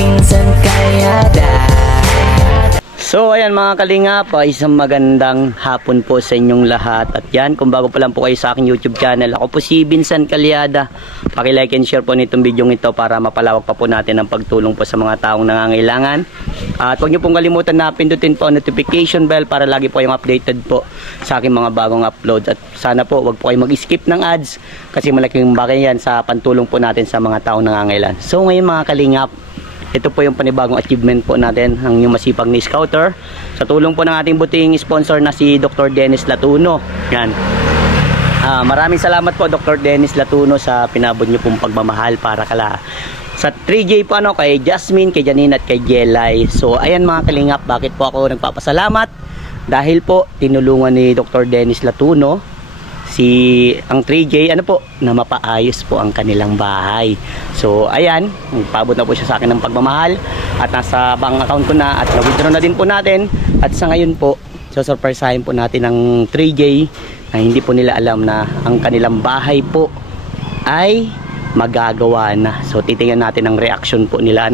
Pinsan Kalyada. So ayan mga kalingap, isang magandang hapon po sa inyong lahat. At yan, kung bago pa lang po kayo sa aking YouTube channel, ako po si Vincent Kalyada. Paki-like and share po nitong video ito para mapalawak pa po natin ang pagtulong po sa mga taong nangangailangan. At huwag niyo pong kalimutan na pindutin po ang notification bell para lagi po kayong updated po sa aking mga bagong uploads. At sana po huwag po kayo mag-skip ng ads kasi malaking bagay yan sa pantulong po natin sa mga taong nangangailangan. So ngayon mga kalingap, ito po yung panibagong achievement po natin, ang yung masipag ni Scouter. Sa tulong po ng ating buting sponsor na si Dr. Dennis Latuno. Yan. Maraming salamat po Dr. Dennis Latuno sa pinabot niyo pong pagmamahal para kala sa 3J po kay Jasmine, kay Janine at kay Jelay. So ayan mga kalingap, bakit po ako nagpapasalamat? Dahil po tinulungan ni Dr. Dennis Latuno ang 3J na mapaayos po ang kanilang bahay. So ayan, nagpaabot na po siya sa akin ng pagmamahal at nasa bank account ko na at na-withdraw na din po natin. At sa ngayon po, surprisehin po natin ang 3J na hindi po nila alam na ang kanilang bahay po ay magagawa na. So titingnan natin ang reaction po nila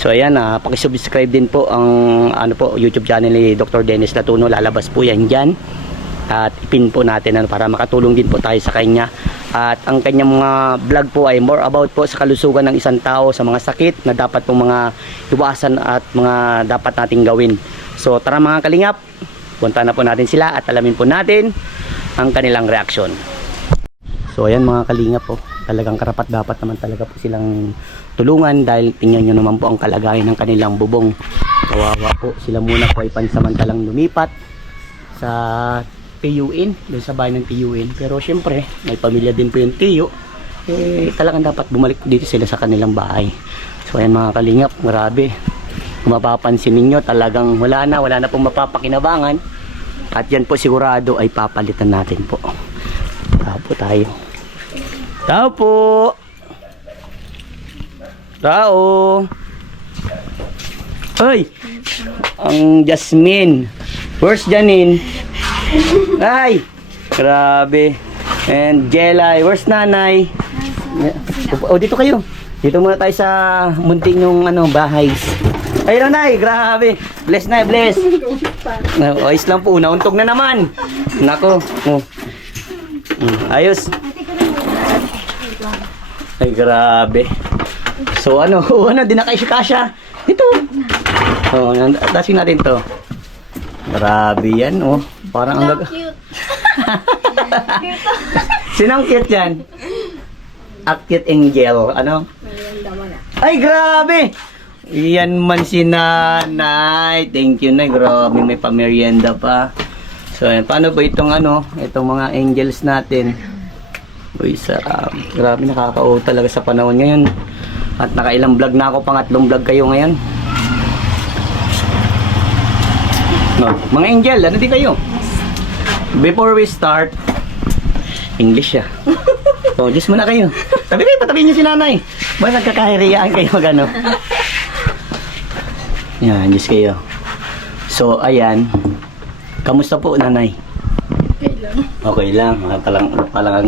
So ayan, paki-subscribe din po ang YouTube channel ni Dr. Dennis Latuno. Lalabas po yan diyan. At ipin po natin para makatulong din po tayo sa kanya. At ang kanyang mga vlog po ay more about po sa kalusugan ng isang tao, sa mga sakit na dapat pong mga iwasan at mga dapat nating gawin. So tara mga kalingap, punta na po natin sila at alamin po natin ang kanilang reaksyon. So ayan mga kalingap po, talagang karapat dapat naman talaga po silang tulungan dahil tingnan nyo naman po ang kalagayan ng kanilang bubong. Kawawa po, sila muna po ay pansamantalang lumipat sa tiyuin, doon sa bahay ng tiyuin. Pero syempre, may pamilya din po yung tiyo. Talagang dapat bumalik dito sila sa kanilang bahay. So ayan mga kalingap, grabe. Kung mapapansin ninyo, talagang wala na pong mapapakinabangan. At yan po sigurado ay papalitan natin po. Tao po tayo. Tao po! Tao! Ay! Ang Jasmine! Where's Janine? Ay! Grabe. And Jelay. Where's nanay? Dito kayo. Dito muna tayo sa munting yung bahay. Ay nanay, grabe. Bless na, bless. Ayos lang po. Nauntog na naman. Nako. Ayos. Ay grabe. So di na kayo kasya. Dito. Dasin natin to. Grabe yan, Parang ang cute. Sinong cute yan? Cute angel. Ay, grabe! Yan man si nanay. Thank you na, grabe. May pamerienda pa. So, yan. Paano ba itong itong mga angels natin? Uy, sarap. Grabe, nakaka-o talaga sa panahon ngayon. At nakailang vlog na ako, pangatlong vlog kayo ngayon. Mga angel, ano din kayo? Before we start, English siya. Just muna kayo. Patabihin niyo si nanay. Ba nagkakahiriyaan kayo Yan, just kayo. So, ayan. Kamusta po, nanay? Okay lang. Parang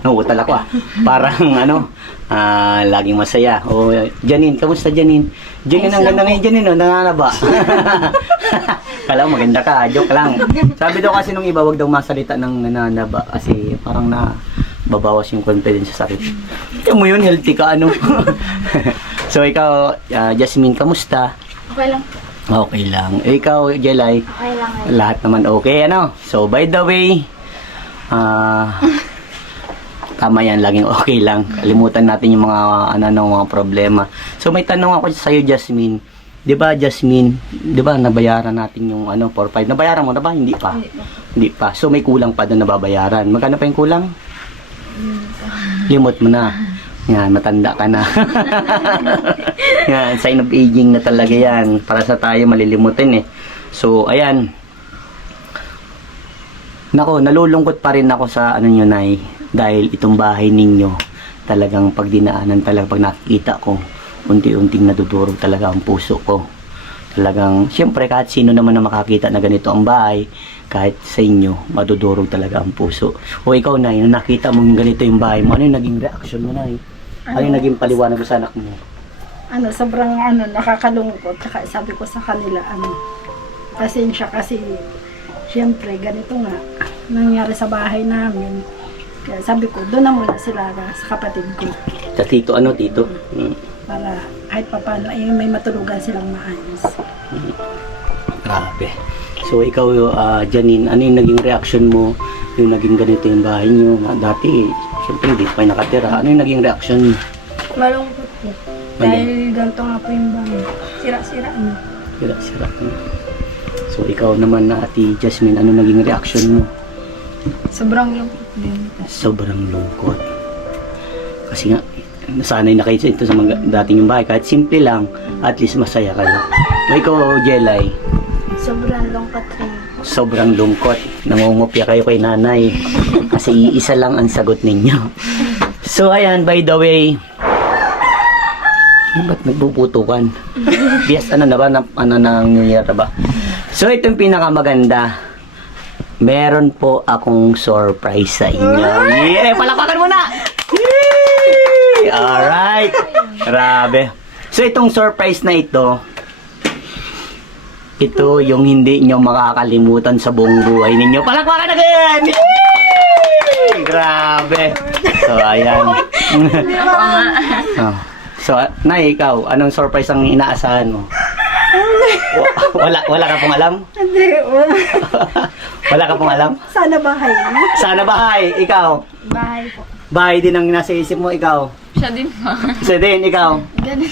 nauutal ako Parang laging masaya. Janine, kamusta Janine? Janine, ang ganda ngayon Janine, nanganaba. Kala mo maganda ka, joke lang. Sabi daw kasi nung iba, wag daw masalita ng nananaba kasi parang babawas yung confidence sa sarili. Kaya mo yun, healthy ka So ikaw, Jasmine, kamusta? Okay lang. Okay lang. Ikaw, Jelay? Okay lang. Lahat naman okay, So by the way, tama yan, laging okay lang. Kalimutan natin yung mga mga problema. So may tanong ako sa iyo, Jasmine. 'Di ba, Jasmine? 'Di ba nabayaran natin yung 4-5? Nabayaran mo na ba? Hindi pa. Hindi pa. So may kulang pa doon na babayaran. Magkano pa yung kulang? Limot mo na. Yan, matanda ka na. Yan, sign of aging na talaga yan. Para sa tayo malilimutin So ayan. Nako, nalulungkot pa rin ako sa nyo, Nay. Dahil itong bahay ninyo, talagang pagdinaanan talaga pag nakikita ko, unti-unting nadudurog talaga ang puso ko. Talagang, siyempre kahit sino naman na makakita na ganito ang bahay, kahit sa inyo, madudurog talaga ang puso. O ikaw, Nay, nung nakita mo ganito yung bahay mo, ano yung naging reaction mo, Nay? Ano yung naging paliwanag mo sa anak mo? sobrang nakakalungkot. Tsaka sabi ko sa kanila, pasensya kasi siyempre ganito nga nangyari sa bahay namin. Kaya sabi ko, doon na muna sila sa kapatid ko. Sa tito, tito? Para kahit papaano may matulugan silang maayos. Grabe. So ikaw, Janine, ano yung naging reaction mo yung naging ganito yung bahay niyo? Dati, syempre hindi pa nakatira. Ano yung naging reaction mo? Malungkot po. Dahil ganito nga po yung bahay. Sira-sira na. Sira-sira. So ikaw naman na Ate Jasmine, ano naging reaction mo? Sobrang lungkot din. Sobrang lungkot. Kasi nga, nasanay na kayo ito sa mga dating yung bahay. Kahit simple lang, at least masaya kayo. O ikaw, Jelay? Sobrang lungkot rin. Sobrang lungkot. Nangungupya kayo kay nanay. Kasi iisa lang ang sagot ninyo. So ayan, by the way, ba't nagpuputukan? Bias, ano na ba? Ano nangyayari ba? So ito yung pinakamaganda. Meron po akong surprise sa inyo. Yeah! Palakpakan mo na! Yay! Alright! Grabe. So itong surprise na ito yung hindi nyo makakalimutan sa buong buhay ninyo. Palakpakan again! Yay! Grabe. So ayan. Oh. So, Nay, ikaw, anong surprise ang inaasahan mo? Wala ka pong alam? Hindi. Wala ka pong alam? Sana bahay na. Sana bahay, ikaw. Bahay po. Bahay din ang nasa isip mo, ikaw. Siya din po. Siya din, ikaw. Ganun.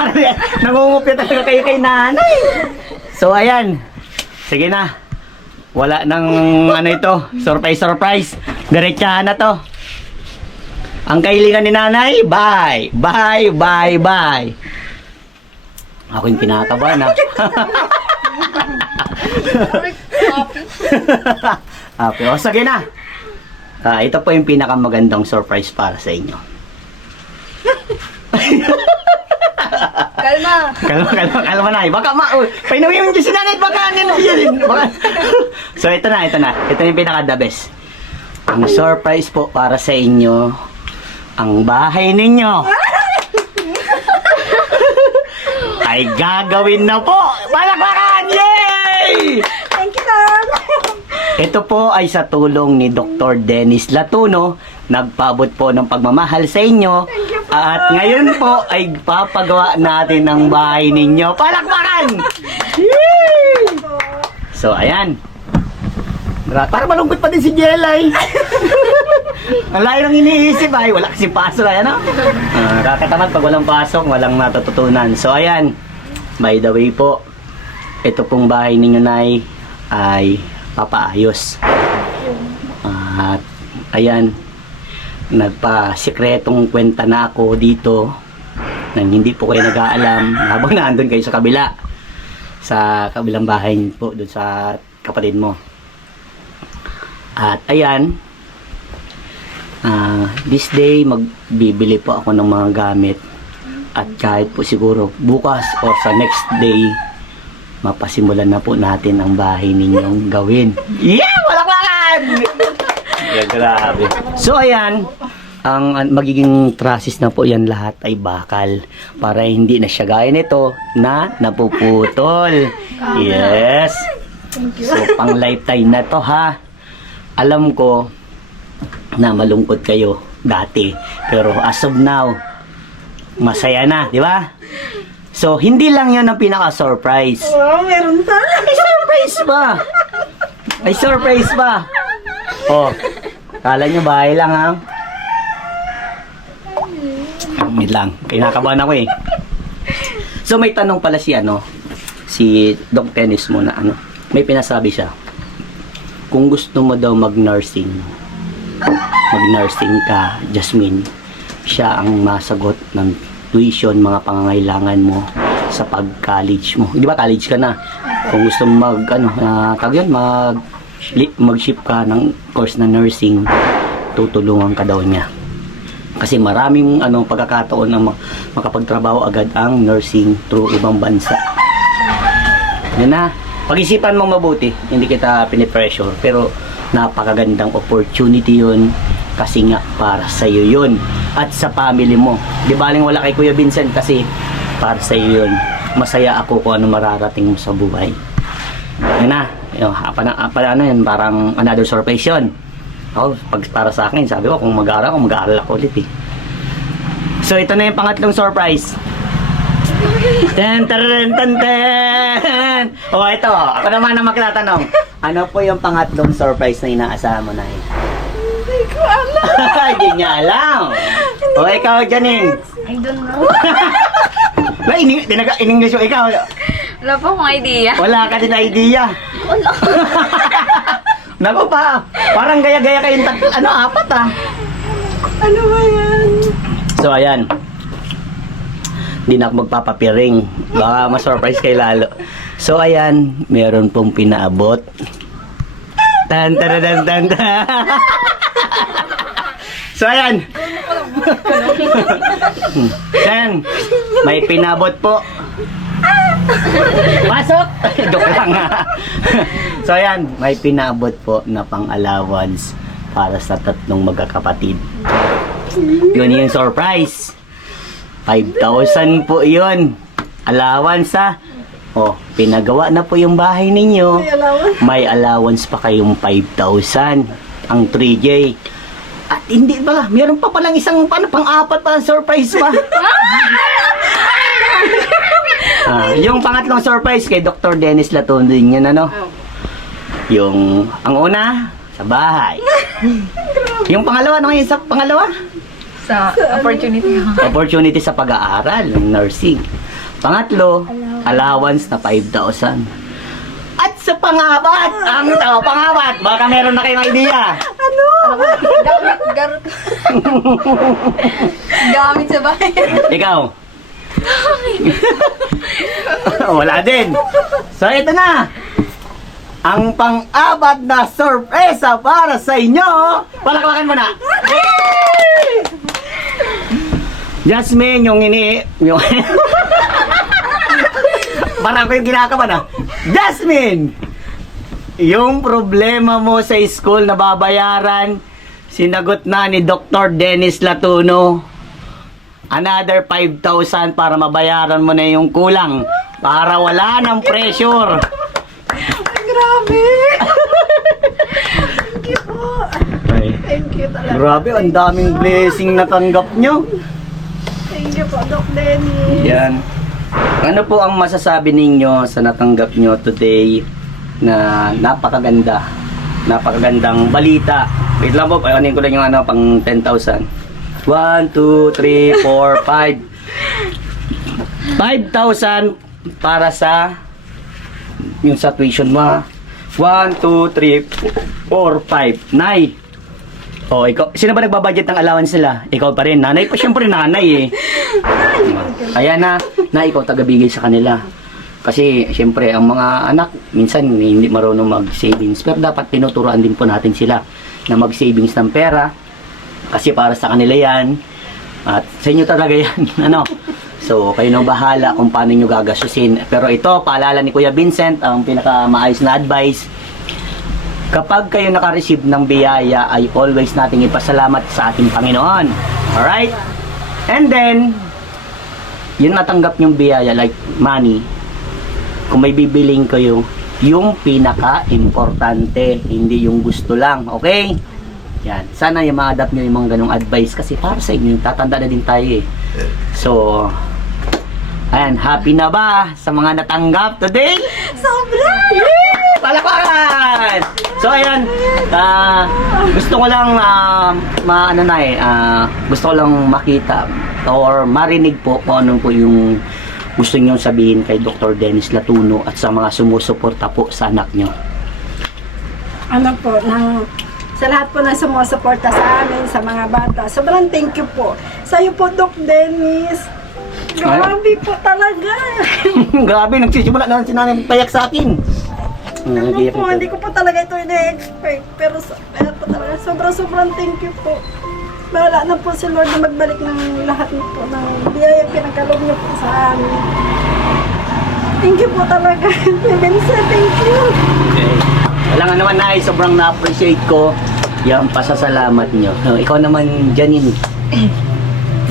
Parang nangungupit talaga kayo kay nanay. So, ayan. Sige na. Wala nang ito. Surprise. Diretsahan na to. Ang kahilingan ni nanay, bye. Ako yung kinakabahan, ha? Okay, o sige na. Ito po yung pinakamagandang surprise para sa inyo. Kalma na. Baka painawin mo dyan si nanay, baka So, ito na. Ito yung pinaka-the best. Ang surprise po para sa inyo, ang bahay ninyo ay gagawin na po. Palakpakan! Yay! Thank you, Lord. Ito po ay sa tulong ni Dr. Dennis Latuno. Nagpaabot po ng pagmamahal sa inyo. At ngayon po ay papagawa natin ang bahay ninyo. Palakpakan! Yay! So, ayan. Para malungkot pa din si Jelay. Ang layo ng iniisip ay wala kasi pasok ay ano. Kakatamad pag walang pasok, walang natututunan. So ayan, by the way po, ito pong bahay ninyo ay papaayos. At ayan, nagpa-sikretong kwenta na ako dito nang hindi po kayo nag-aalam habang naandun kayo sa kabilang bahay po doon sa kapatid mo. At ayan, this day magbibili po ako ng mga gamit at kahit po siguro bukas o sa next day mapasimulan na po natin ang bahay ninyong gawin. Yeah! Palakpakan! Yeah, grabe. So ayan, ang magiging process na po yan lahat ay bakal para hindi na siya gaya nito na napuputol. Yes! So pang lifetime na to, ha. Alam ko na malungkot kayo dati, pero as of now masaya na, di ba? So hindi lang 'yon ang pinaka-surprise. Wow, meron pa. May surprise pa. Oh, kala nyo bahay lang, ha? Wait lang, kinakabahan ako eh. So may tanong pala si Doc Dennis mo na may pinasabi siya. Kung gusto mo daw mag-nursing ka, Jasmine, siya ang masagot ng tuition, mga pangangailangan mo sa pag-college mo. Di ba college ka na? Kung gusto mo mag-ship ka ng course na nursing, tutulungan ka daw niya. Kasi maraming pagkakataon na makapagtrabaho agad ang nursing through ibang bansa. Yan na. Pag-isipan mo mabuti, hindi kita pinipressure, pero napakagandang opportunity yun kasi nga para sa iyo yun at sa family mo. Di baling wala kay Kuya Vincent kasi para sa iyo yun. Masaya ako kung ano mararating mo sa buhay. Yan na. Ano yan, parang another surprise yun. Ako, para sa akin, sabi ko, kung mag-aaral ako ulit eh. So, ito na yung pangatlong surprise. Ten, ten, ten, ten. Oh, ito. Ako naman ang magtatanong. Ano po yung pangatlong surprise na inaasahan mo na eh? Hindi ko alam. Hindi niya alam. O, ikaw, Janine. I don't know. In English yung ikaw. Wala po akong idea. Wala ka din idea. Wala. Naku pa. Parang gaya-gaya kayong apat ah. Ano ba yan? So, ayan. Hindi na ako magpapapiring. Baka ma-surprise kay lalo. So, ayan. Meron pong pinaabot. Tan, tan, tan, tan, tan. So, ayan. Ayan. May pinabot po. Pasok! Joke lang ha. So, ayan. May pinabot po na pang-allowance para sa tatlong magkakapatid. Yun yung surprise. 5,000 po yun. Allowance ha. O, pinagawa na po yung bahay ninyo. May allowance. May allowance pa kayong 5,000. Ang 3J. At hindi ba, meron pa palang isang pang-apat pa surprise pa. Yung pangatlong surprise kay Dr. Dennis Latuno din yan, ano? Yung, ang una, sa bahay. Yung pangalawa, ano yung sa pangalawa? Sa opportunity. Opportunity sa pag-aaral, ng nursing. Pangatlo, allowance na 5,000. At sa pangapat, pangapat, baka meron na kayong idea. Gamit sa bahay. Ikaw? Wala din. So, ito na. Ang pang-apat na sorpresa para sa inyo. Palakpakan mo na. Jasmine, yung parang ako yung ginakaman na. Jasmine! Yung problema mo sa school na babayaran, sinagot na ni Dr. Dennis Latuno. Another 5,000 para mabayaran mo na yung kulang. Para wala ng pressure. Ay, grabe. Thank you po. Thank you talaga. Grabe, ang daming blessing na tanggap nyo. Thank you po, Doc Dennis. Yan. Ano po ang masasabi ninyo sa natanggap nyo today na napakagandang balita? Wait lang po, anin ko lang yung pang 10,000. 1, 2, 3, 4, 5. 5,000 para sa yung sa tuition mo. 1, 2, 3, 4, 5. Nay. Oh, ikaw. Sino ba nagbabudget ng allowance nila? Ikaw pa rin. Nanay pa, syempre nanay eh. Ayan na ikaw tagabigay sa kanila. Kasi syempre ang mga anak minsan hindi marunong mag-savings, pero dapat tinuturuan din po natin sila na mag-savings ng pera kasi para sa kanila yan at sa inyo talaga yan. Ano? So kayo nang bahala kung paano nyo gagastusin. Pero ito, paalala ni Kuya Vincent, ang pinakamaayos na advice, kapag kayo naka-receive ng biyaya ay always nating ipasalamat sa ating Panginoon. Alright? And then yung natanggap nyong biyaya like money, kung may bibiling kayo, yung pinaka-importante, hindi yung gusto lang. Okay? Yan. Sana yung ma-adapt nyo yung mga ganong advice kasi para sa inyo, tatanda na din tayo eh. So, ayan, happy na ba sa mga natanggap today? Sobra! Palakpakan! So, ayan, gusto ko lang, gusto ko lang makita or marinig po kung ano po yung gusto nyo sabihin kay Dr. Dennis Latuno at sa mga sumusuporta po sa anak nyo. Ano po, sa lahat po na sumusuporta sa amin, sa mga bata, sobrang thank you po. Sa iyo po, Doc Dennis. Grabe po talaga. Grabe, nagsisimula na si nanay payak sa akin. Ano po, hindi ko po talaga ito ina-expect. Pero po talaga, sobrang thank you po. Bahala na po si Lord na magbalik ng lahat po ng biyaya pinagkaloob niyo po sa amin. Thank you po talaga. Vincent, thank you. Okay. Wala nga naman na sobrang na-appreciate ko yung pasasalamat nyo. Ikaw naman, Janine.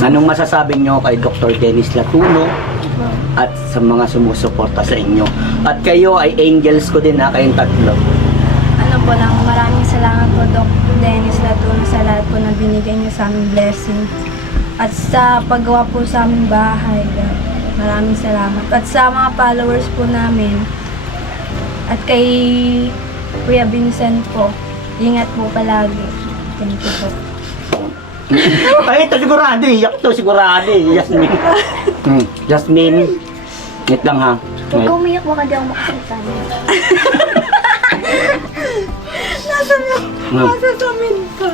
Anong masasabi nyo kay Dr. Dennis Latuno at sa mga sumusuporta sa inyo. At kayo ay angels ko din ha, kayong tatlo. Ano po lang, maraming salamat po Doc Dennis Latuno sa lahat po na binigay niyo sa aming blessing. At sa paggawa po sa aming bahay, maraming salamat. At sa mga followers po namin, at kay Kuya Vincent po, ingat po palagi. Thank you po. Ay, ito sigurado eh. Yak to sigurado eh. Jasmine. Jasmine. Wait lang ha. Huwag ka umiyak, baka di ako makasalita niya. Masasamin ka.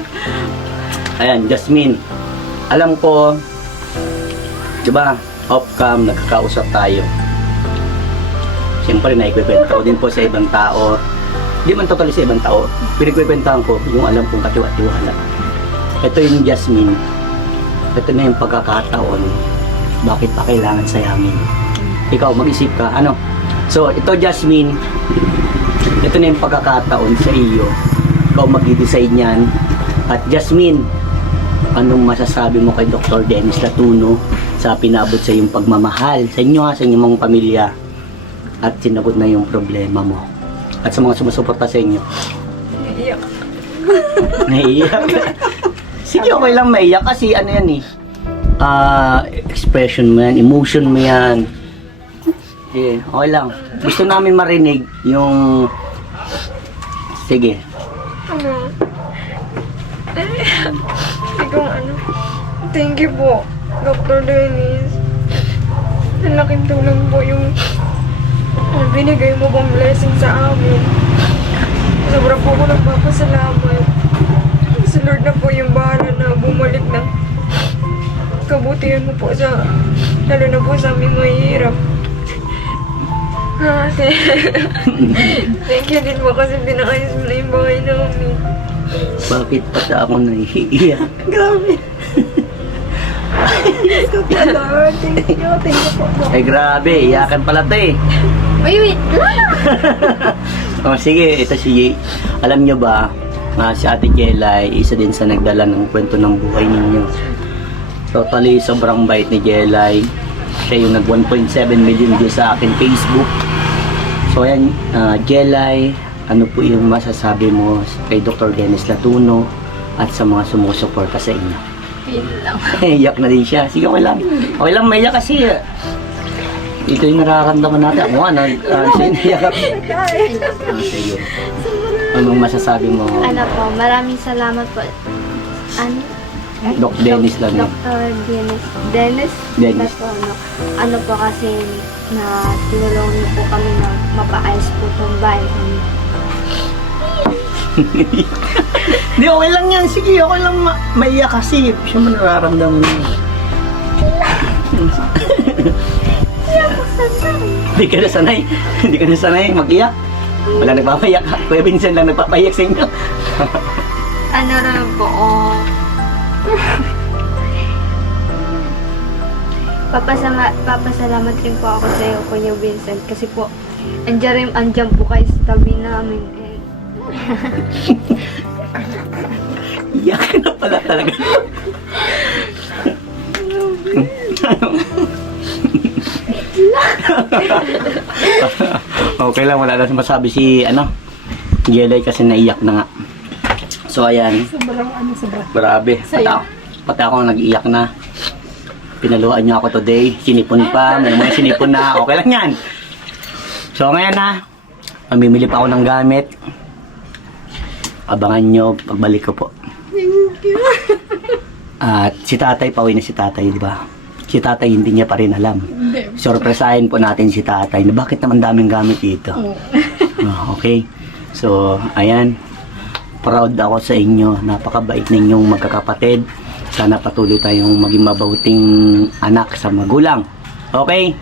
Ayan, Jasmine. Alam ko, di ba, off-cam, nagkakausap tayo. Siyempre, naikwento ko din po sa ibang tao. Di man totally sa ibang tao. Pinagkwentahan ko yung alam kong katiwa-tiwala. Ito yung Jasmine. Ito na yung pagkakataon. Bakit pa kailangan sayangin? Ikaw, mag-isip ka. Ano? So, ito Jasmine. Ito na yung pagkakataon sa iyo. Ikaw mag-design yan. At Jasmine, anong masasabi mo kay Dr. Dennis Latuno sa pinabot sa iyong pagmamahal? Sa inyo ha, sa inyong mga pamilya. At sinagot na yung problema mo. At sa mga sumusuporta sa inyo. Iiyak. Naiiyak. Sige, okay lang maiyak kasi ano yan eh. Expression mo yan, emotion mo yan. Sige, okay lang. Gusto namin marinig yung... Sige. Ano? Ikaw ano? Thank you po, Dr. Dennis. Ang laking tulong po yung binigay mo pang blessing sa amin. Sobra po ako nagpapasalamat. Si Lord na po yung bahala na bumalik ng kabutihan mo po sa, lalo na po sa aming mahihirap. Thank you din po kasi pinakayos mo na yung bahay namin. Bakit pa sa ako nahihiyak? Grabe. Lord, thank you po. Ay grabe, iyakan pala to eh. Wait. Oh, sige, ito si... Alam nyo ba, si Ate Jelay, isa din sa nagdala ng kwento ng buhay ninyo. Totally, sobrang bait ni Jelay. Siya yung nag 1.7 million views sa akin Facebook. So ayan, Jelay, ano po yung masasabi mo kay Dr. Dennis Latuno at sa mga sumusuporta sa inyo? Yun lang. Iyak na din siya. Sige, okay lang. Okay lang, maiyak kasi. Ito yung nararamdaman natin. Ako nga, siniyak. Sige. Anong masasabi mo? Ano po, maraming salamat po. Ano? Doc Dennis lang. Dr. Dennis Dennis. Latuno. Ano po kasi na tinulungan niyo po kami na mapaayos po itong bahay kami. Hindi, okay lang yan. Sige, okay lang maiyak kasi. Siya mo nararamdaman mo. Hindi ka na sanay. Hindi ka na sanay mag-iyak. Wala nagpapayak. Kuya Vincent lang nagpapayak sa inyo. Ano rin po, papasalamat rin po ako sa iyo, Kuya Vincent, kasi po, andyan po kayo sa tabi namin. Iyak ka na pala talaga. Okay lang, wala na masabi si Jelay kasi naiyak na nga. So ayan, Sobra. grabe. Pati ako nag-iyak na. Pinaluan niya ako today. Sinipon pa, may mga sinipon na. Okay lang yan. So ngayon na, mamimili pa ako ng gamit. Abangan nyo pagbalik ko po. At si tatay, pauwi na si tatay, di ba? Si tatay hindi niya pa rin alam. Sorpresahin po natin si tatay na bakit naman daming gamit dito. Okay. So, ayan. Proud ako sa inyo. Napakabait ninyong magkakapatid. Sana patuloy tayong maging mabuting anak sa magulang. Okay?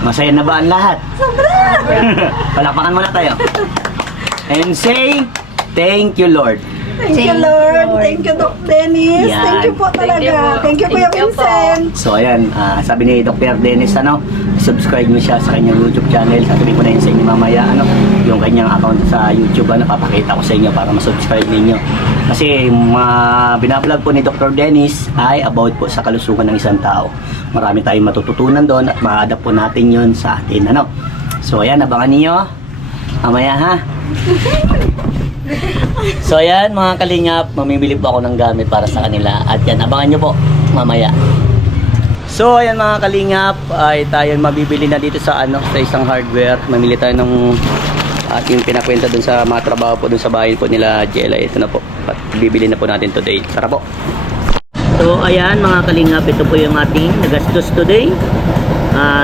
Masaya na ba ang lahat? Sobra! Palakpakan muna tayo. And say, thank you Lord. Thank you, Lord. Thank you, Doc Dennis. Yan. Thank you po talaga. Thank you, Kuya Vincent. So ayan, sabi ni Dr. Dennis, subscribe mo siya sa kanyang YouTube channel. Sasabihin ko na yun sa inyo mamaya, yung kanyang account sa YouTube, papakita ko sa inyo para ma-subscribe ninyo. Kasi binablog po ni Dr. Dennis ay about po sa kalusugan ng isang tao. Marami tayong matututunan doon at ma-adapt po natin yun sa atin. So ayan, abangan niyo mamaya ha. So ayan mga kalingap, mamimili po ako ng gamit para sa kanila. At yan, abangan nyo po mamaya. So ayan mga kalingap, ay tayo mabibili na dito sa sa isang hardware. Mamili tayo ng at yung pinakwenta dun sa mga trabaho po dun sa bahay po nila Jella. Ito na po, at bibili na po natin today. Tara po. So ayan mga kalingap, ito po yung ating nagastos today.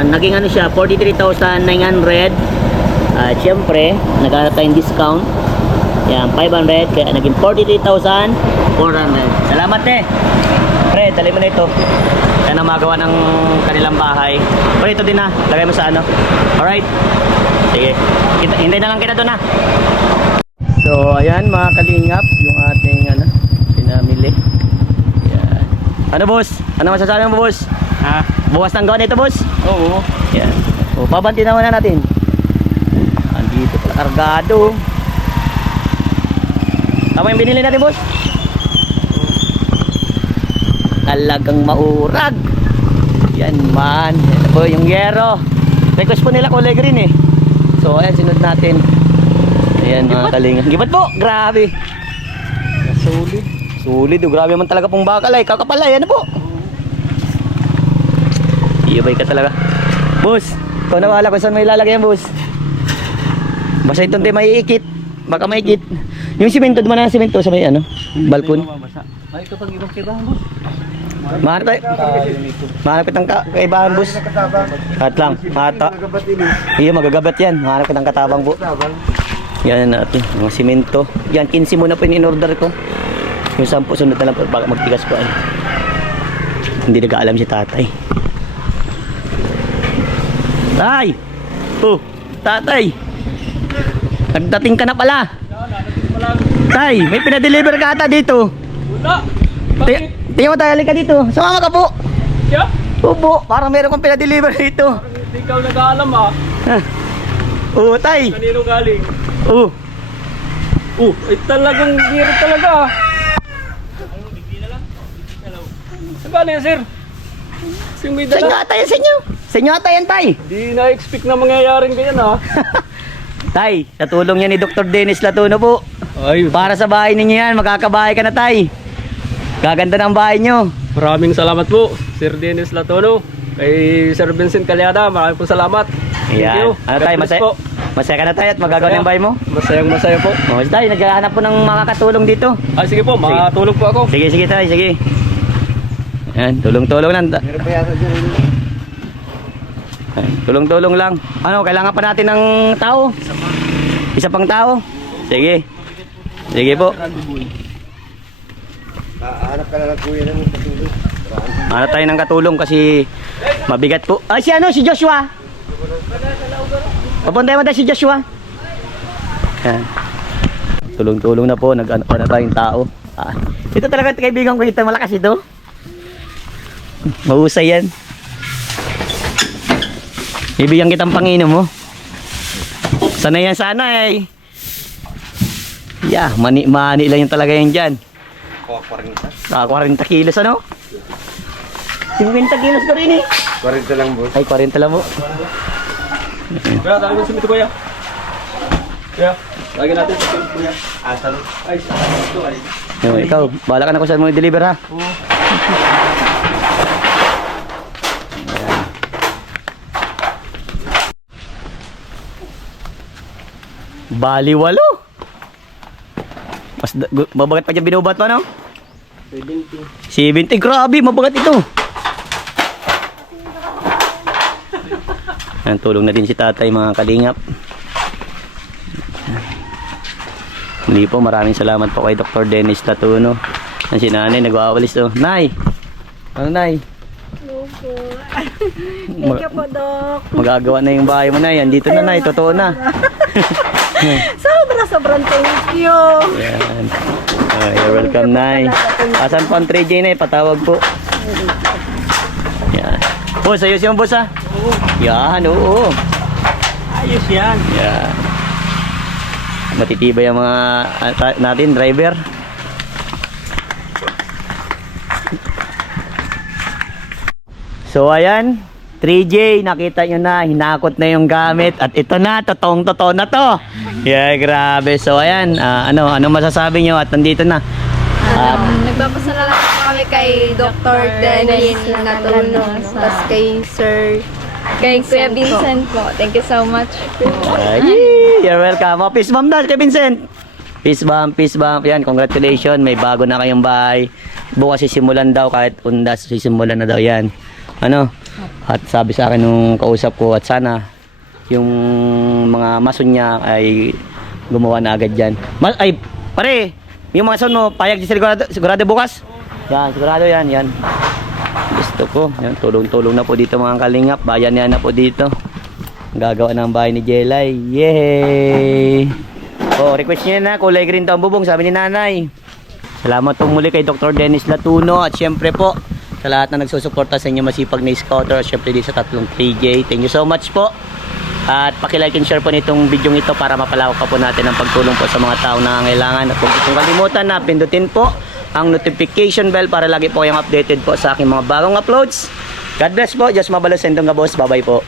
Naging siya, 43,900. Siyempre, naghanap tayong discount. Yan, 500, kaya naging 43,400. Salamat Pre, dali mo na ito. Yan ang magawa ng kanilang bahay. Pre, ito din lagay mo sa Alright. Sige, hintay na lang kita doon So, ayan mga kalingap, yung ating pinamili. Yan. Ano boss? Ano masasabi mo boss? Bukas ng gawa nito boss? Oo. Yan. O, pabanti naman na natin. Andito pala kargado. Tama yung binili natin boss? Talagang maurag. Yan man. Ito po yung yero. Request po nila kulay green So ayan, sinunod natin. Ayan mga kalinga. Gibat po, grabe. Solid. Solid, grabe man talaga pong bakal kakapalay, po. Iyabay ka talaga. Boss, ikaw na wala kung saan may lalagay yan boss. Basta itong maiikit. Baka maikit. Yung simento, dumaan na simento sa may balkon. Ay, kapag ibang kibahan boss. Mahanap kitang kaibahan boss. At lang, mata. Iya, magagabat yan. Mahanap kitang katabang po. Yan natin, mga simento. Yan, 15 muna po yung in-order ko. Yung 10 sunod na lang po, baka magtigas po Hindi nag-aalam si tatay. Tay! Oh, tatay! Nagdating ka na pala. Tay, may pinadeliver ka ata dito. Wala! Bakit? Tingnan mo tayo, halika dito. Sumama ka po. Siya? Opo, parang meron kong pinadeliver dito. Hindi ikaw nag-aalam Oo, tay. Kanino galing? Oo. Ay talagang biro talaga Saan yan sir? Sing may Sa inyo dala? ata yan, sa inyo. Sa inyo ata yan, tay. Di na-expect na mangyayaring ganyan Tay, sa tulong niya ni Dr. Dennis Latuno po. Ay, Para sa bahay ninyo yan, makakabahay ka na, tay. Gaganda ng bahay nyo. maraming salamat po Sir Dennis Latono. Kay Sir Vincent Calyada, maraming po salamat. Thank you. Ano tay, God bless po. masaya ka na tayo at magagawa ng bahay mo? Masayang-masaya po. O, tay, naghahanap po ng makakatulong dito. Ay sige po, makatulog po ako. Sige, sige tay, sige. Yan, tulong-tulong lang. Tulong-tulong lang. Ano, kailangan pa natin ng tao? Isa pang tao? Sige. Sige po. Hanap ka na ng kuya ng katulong. Hanap tayo ng katulong kasi mabigat po. Ay, si Joshua. Papunta mo tayo si Joshua. Yan. Tulong-tulong na po. Nag-ano pa na tayong tao. Ito talaga kaibigan ko ito. Malakas ito. Mahusay yan. Ibigyan kitang panginom mo. Sana yan sana Yeah, mani lang yung talaga yan dyan. 40 kilos 50 kilos ko rin 40 lang boss. Ay, 40 lang mo. Kaya talagang simito kuya. Kaya, lagyan natin sa kuya. Asal. Ay, ito ay. Ikaw, bahala ka na kung saan mo i-deliver ha. Bali 8. Mas mabagat pa dyan binubat mo, no? 70. Grabe, mabagat ito. Yan, tulong na din si tatay mga kalingap. Hindi po, maraming salamat po kay Dr. Dennis Latuno. Ang si nanay, nag-aawalis to. Nay! Ano, nay? Hello po. Thank you po, Doc. Magagawa na yung bahay mo, nay. Andito na, nay. Totoo na. Sobrang thank you. Yan. You're welcome, Nay. Asan po ang 3J, Nay? Patawag po. Yan. Boss, ayos yung boss, ha? Yan, oo. Ayos yan. Yan. Matitibay ang mga natin, driver. So ayan, 3J, nakita nyo na, hinakot na yung gamit at ito na, totoong-totoo na to. Yeah, grabe. So ayan, ano masasabi nyo at nandito na. Nagpapasalamat po kami kay Dr. Dennis Latuno, tapos kay Kay Kuya Vincent po. Thank you so much. Ay, you're welcome. Oh, peace bump daw kay Vincent. Peace bump, peace bump. Yan, congratulations. May bago na kayong bahay. Bukas sisimulan daw, kahit undas sisimulan na daw yan. Ano? At sabi sa akin nung kausap ko at sana yung mga mason niya ay gumawa na agad dyan. Ay, pare, yung mga mason mo, payag di sigurado bukas? Yan, sigurado yan, yan. Gusto ko. Yan, tulong-tulong na po dito mga kalingap. Bayan yan na po dito. Gagawa ng bahay ni Jelay. Yay! Oh, request niya na. Kulay green daw ang bubong, sabi ni nanay. Salamat po muli kay Dr. Dennis Latuno. At syempre po, sa lahat na nagsusuporta sa inyo masipag na scouter. At syempre din sa tatlong 3J. Thank you so much po. At pakilike and share po nitong video ito para mapalawak pa po natin ang pagtulong po sa mga tao na nangangailangan. At huwag itong kalimutan na pindutin po ang notification bell para lagi po kayong updated po sa aking mga bagong uploads. God bless po. Just mabalos sendong ka boss. Bye bye po.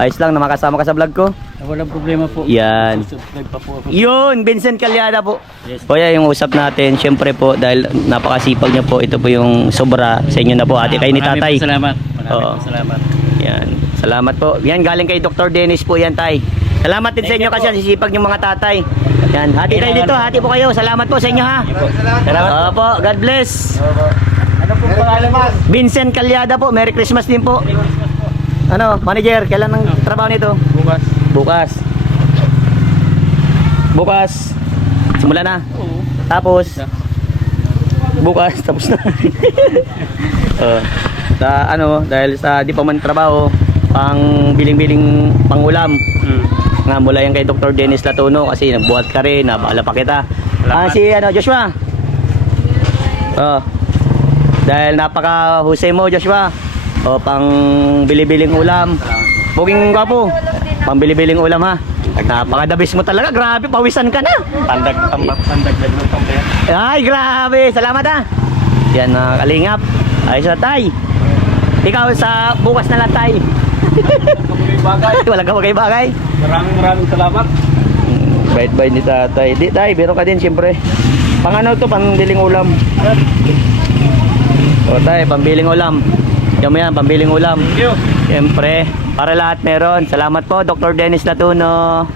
Ayos lang na makasama ka sa vlog ko. Walang problema po. Yan. Subscribe pa po ako. Yun, Vincent Calyada po. Kuya, yung usap natin, syempre po, dahil napakasipag niyo po, ito po yung sobra sa inyo na po, ate kayo ni tatay. Salamat. Oo. Salamat. Yan. Salamat po. Yan, galing kay Dr. Dennis po yan, tay. Salamat din sa inyo kasi ang sisipag yung mga tatay. Yan, hati kayo dito, hati po kayo. Salamat po sa inyo, ha. Salamat. Opo, God bless. Ano po pangalan, Mas? Vincent Calyada po, Merry Christmas din po. Ano, manager, kailan ang trabaho nito? Bukas. Bukas. Bukas. Simula na. Oo. Tapos bukas tapos na. Sa ano, dahil sa di pa man trabaho, pang biling-biling pangulam. Nga mula yan kay Dr. Dennis Latuno kasi nagbuhat ka rin, nabaala pa kita. Si ano, Joshua. Dahil napaka-husay mo, Joshua. Pang bili-biling ulam. Buging gwapo. Pang bili-biling ulam, ha. Napakadabis mo talaga. Grabe, pawisan ka na. Pandag ng pambaya. Ay, grabe. Salamat, ha. Yan, mga kalingap. Ayos na, tay. Ikaw sa bukas na lang, tay. Walang kabagay-bagay. Maraming salamat. Bait-bait ni tatay. Di, tay, biro ka din, siyempre. Pang ano to, pang biling ulam. O, tay, pambiling ulam. Yan mo yan, pambiling ulam. Thank you. Siyempre, para lahat meron. Salamat po, Dr. Dennis Latuno.